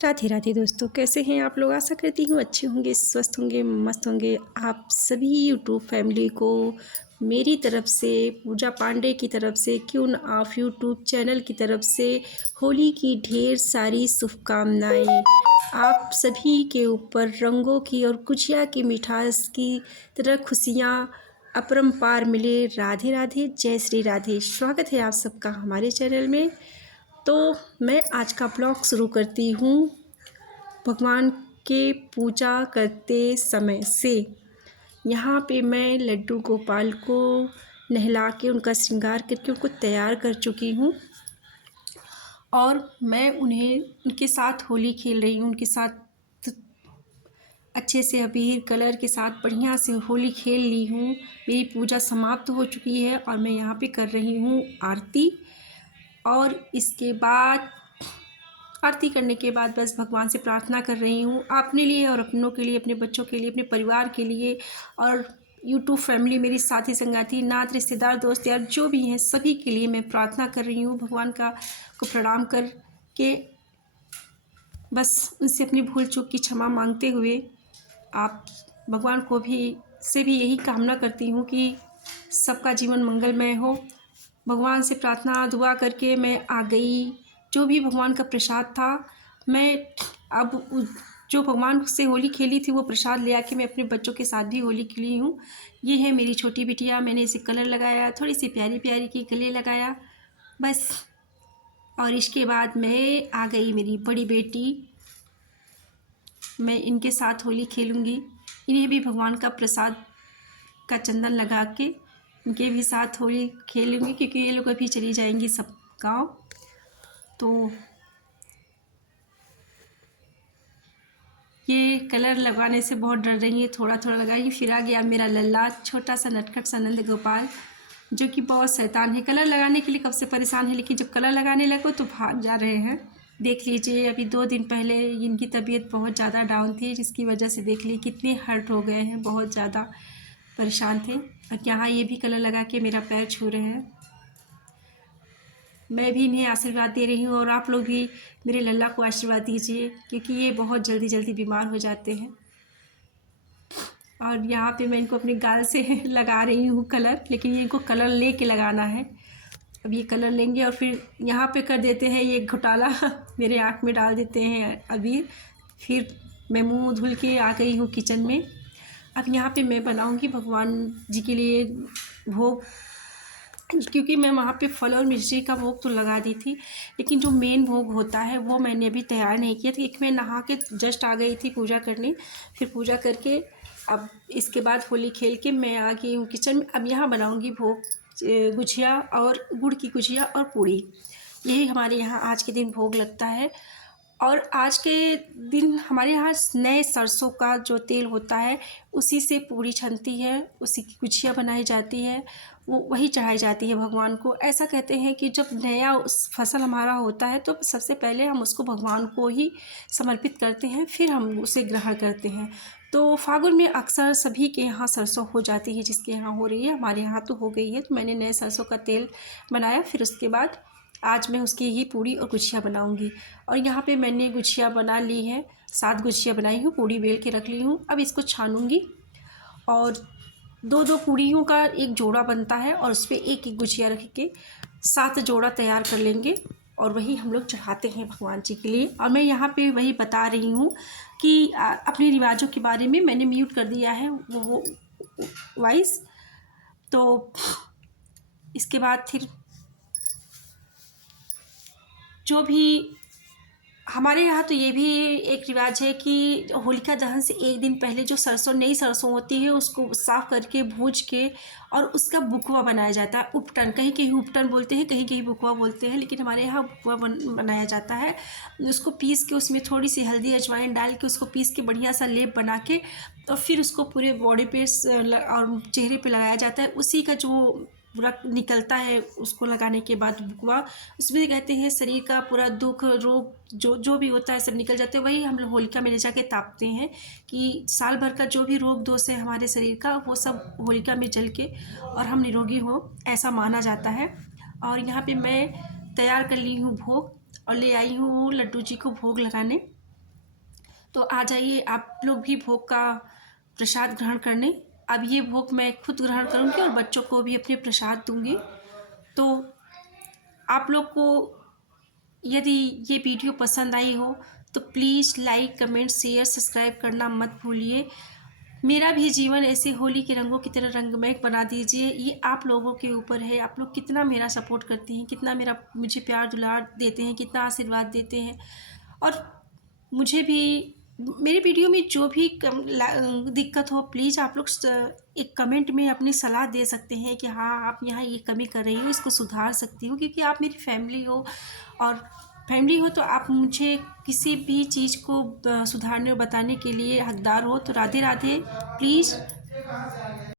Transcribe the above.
राधे राधे दोस्तों, कैसे हैं आप लोग। आशा करती हूँ अच्छे होंगे, स्वस्थ होंगे, मस्त होंगे। आप सभी यूट्यूब फैमिली को मेरी तरफ से, पूजा पांडे की तरफ से, क्यों ऑफ यूट्यूब चैनल की तरफ से होली की ढेर सारी शुभकामनाएं। आप सभी के ऊपर रंगों की और गुजिया की मिठास की तरह खुशियाँ अपरंपार मिले। राधे राधे, जय श्री राधे। स्वागत है आप सबका हमारे चैनल में। तो मैं आज का ब्लॉग शुरू करती हूँ भगवान के पूजा करते समय से। यहाँ पे मैं लड्डू गोपाल को नहला के उनका श्रृंगार करके उनको तैयार कर चुकी हूँ और मैं उनके साथ होली खेल रही हूँ। उनके साथ अच्छे से अबीर कलर के साथ बढ़िया से होली खेल ली हूँ। मेरी पूजा समाप्त हो चुकी है और मैं यहाँ पे कर रही हूँ आरती। और इसके बाद आरती करने के बाद बस भगवान से प्रार्थना कर रही हूँ अपने लिए और अपनों के लिए, अपने बच्चों के लिए, अपने परिवार के लिए और यूट्यूब फैमिली, मेरी साथी संगाती, नात, रिश्तेदार, दोस्त यार जो भी हैं सभी के लिए मैं प्रार्थना कर रही हूँ। भगवान को प्रणाम कर के बस उनसे अपनी भूल चूक की क्षमा मांगते हुए आप भगवान को भी यही कामना करती हूँ कि सबका जीवन मंगलमय हो। भगवान से प्रार्थना दुआ करके मैं आ गई। जो भी भगवान का प्रसाद था, मैं अब जो भगवान से होली खेली थी वो प्रसाद ले आके मैं अपने बच्चों के साथ भी होली खेली हूँ। ये है मेरी छोटी बिटिया, मैंने इसे कलर लगाया, थोड़ी सी प्यारी प्यारी की गले लगाया बस। और इसके बाद मैं आ गई मेरी बड़ी बेटी, मैं इनके साथ होली खेलूँगी। इन्हें भी भगवान का प्रसाद का चंदन लगा के इनके भी साथ होली खेलूँगी क्योंकि ये लोग अभी चली जाएंगी सब गाँव। तो ये कलर लगाने से बहुत डर रही है, थोड़ा थोड़ा लगाई। फिर आ गया मेरा लल्ला, छोटा सा नटखट सा नंद गोपाल, जो कि बहुत शैतान है। कलर लगाने के लिए कब से परेशान है, लेकिन जब कलर लगाने लगो तो भाग जा रहे हैं। देख लीजिए, अभी 2 दिन पहले इनकी तबीयत बहुत ज़्यादा डाउन थी, जिसकी वजह से देख ली कितने हर्ट हो गए हैं, बहुत ज़्यादा परेशान थे। और यहाँ ये भी कलर लगा के मेरा पैर छू रहे हैं। मैं भी इन्हें आशीर्वाद दे रही हूँ और आप लोग भी मेरे लल्ला को आशीर्वाद दीजिए क्योंकि ये बहुत जल्दी जल्दी बीमार हो जाते हैं। और यहाँ पे मैं इनको अपने गाल से लगा रही हूँ कलर, लेकिन ये इनको कलर ले के लगाना है। अब ये कलर लेंगे और फिर यहाँ पे कर देते हैं ये घोटाला मेरे आँख में डाल देते हैं अबीर। फिर मैं मुँह धुल के आ गई हूँ किचन में। अब यहाँ पे मैं बनाऊँगी भगवान जी के लिए भोग, क्योंकि मैं वहाँ पे फल और मिर्ची का भोग तो लगा दी थी, लेकिन जो मेन भोग होता है वो मैंने अभी तैयार नहीं किया था। एक मैं नहा के जस्ट आ गई थी पूजा करने, फिर पूजा करके अब इसके बाद होली खेल के मैं आ गई हूँ किचन में। अब यहाँ बनाऊँगी भोग, गुजिया और गुड़ की गुजिया और पूड़ी। यही हमारे यहाँ आज के दिन भोग लगता है। और आज के दिन हमारे यहाँ नए सरसों का जो तेल होता है उसी से पूड़ी छनती है, उसी की गुजिया बनाई जाती है, वो वही चढ़ाई जाती है भगवान को। ऐसा कहते हैं कि जब नया फसल हमारा होता है तो सबसे पहले हम उसको भगवान को ही समर्पित करते हैं, फिर हम उसे ग्रहण करते हैं। तो फागुन में अक्सर सभी के यहाँ सरसों हो जाती है, जिसके यहाँ हो रही है, हमारे यहाँ तो हो गई है। तो मैंने नए सरसों का तेल बनाया, फिर उसके बाद आज मैं उसकी ही पूड़ी और गुजिया बनाऊंगी। और यहाँ पे मैंने गुजिया बना ली है, 7 गुजिया बनाई हूँ, पूड़ी बेल के रख ली हूँ। अब इसको छानूंगी और 2-2 पूड़ियों का एक जोड़ा बनता है और उस पर एक एक गुजिया रख के 7 जोड़ा तैयार कर लेंगे और वही हम लोग चढ़ाते हैं भगवान जी के लिए। और मैं यहाँ पे वही बता रही हूँ कि अपने रिवाजों के बारे में मैंने म्यूट कर दिया है वो वॉइस। तो इसके बाद फिर जो भी हमारे यहाँ तो ये भी एक रिवाज है कि होलिका दहन से एक दिन पहले जो नई सरसों होती है उसको साफ़ करके भूज के और उसका बुकवा बनाया जाता है। उपटन, कहीं कहीं उपटन बोलते हैं, कहीं कहीं बुकवा बोलते हैं, लेकिन हमारे यहाँ बुकवा बनाया जाता है। उसको पीस के उसमें थोड़ी सी हल्दी अजवाइन डाल के उसको पीस के बढ़िया सा लेप बना के और फिर उसको पूरे बॉडी पे और चेहरे पे लगाया जाता है। उसी का जो रक्त निकलता है उसको लगाने के बाद बुकवा, उसमें कहते हैं शरीर का पूरा दुख रोग जो भी होता है सब निकल जाते हैं। वही हम लोग होलिका में ले जाके तापते हैं कि साल भर का जो भी रोग दोष है हमारे शरीर का वो सब होलिका में जल के और हम निरोगी हो, ऐसा माना जाता है। और यहाँ पे मैं तैयार कर ली हूँ भोग और ले आई हूँ लड्डू जी को भोग लगाने। तो आ जाइए आप लोग भी भोग का प्रसाद ग्रहण करने। अब ये भोग मैं खुद ग्रहण करूँगी और बच्चों को भी अपने प्रसाद दूँगी। तो आप लोग को यदि ये वीडियो पसंद आई हो तो please like, comment, share, subscribe करना मत भूलिए। मेरा भी जीवन ऐसे होली के रंगों की तरह रंगमय बना दीजिए। ये आप लोगों के ऊपर है, आप लोग कितना मेरा सपोर्ट करते हैं, कितना मेरा मुझे प्यार दुलार देते हैं, कितना आशीर्वाद देते हैं। और मुझे भी मेरे वीडियो में जो भी दिक्कत हो, प्लीज़ आप लोग एक कमेंट में अपनी सलाह दे सकते हैं कि हाँ, आप यहाँ ये कमी कर रही हो, इसको सुधार सकती हो, क्योंकि आप मेरी फैमिली हो। और फैमिली हो तो आप मुझे किसी भी चीज़ को सुधारने और बताने के लिए हकदार हो। तो राधे राधे। प्लीज़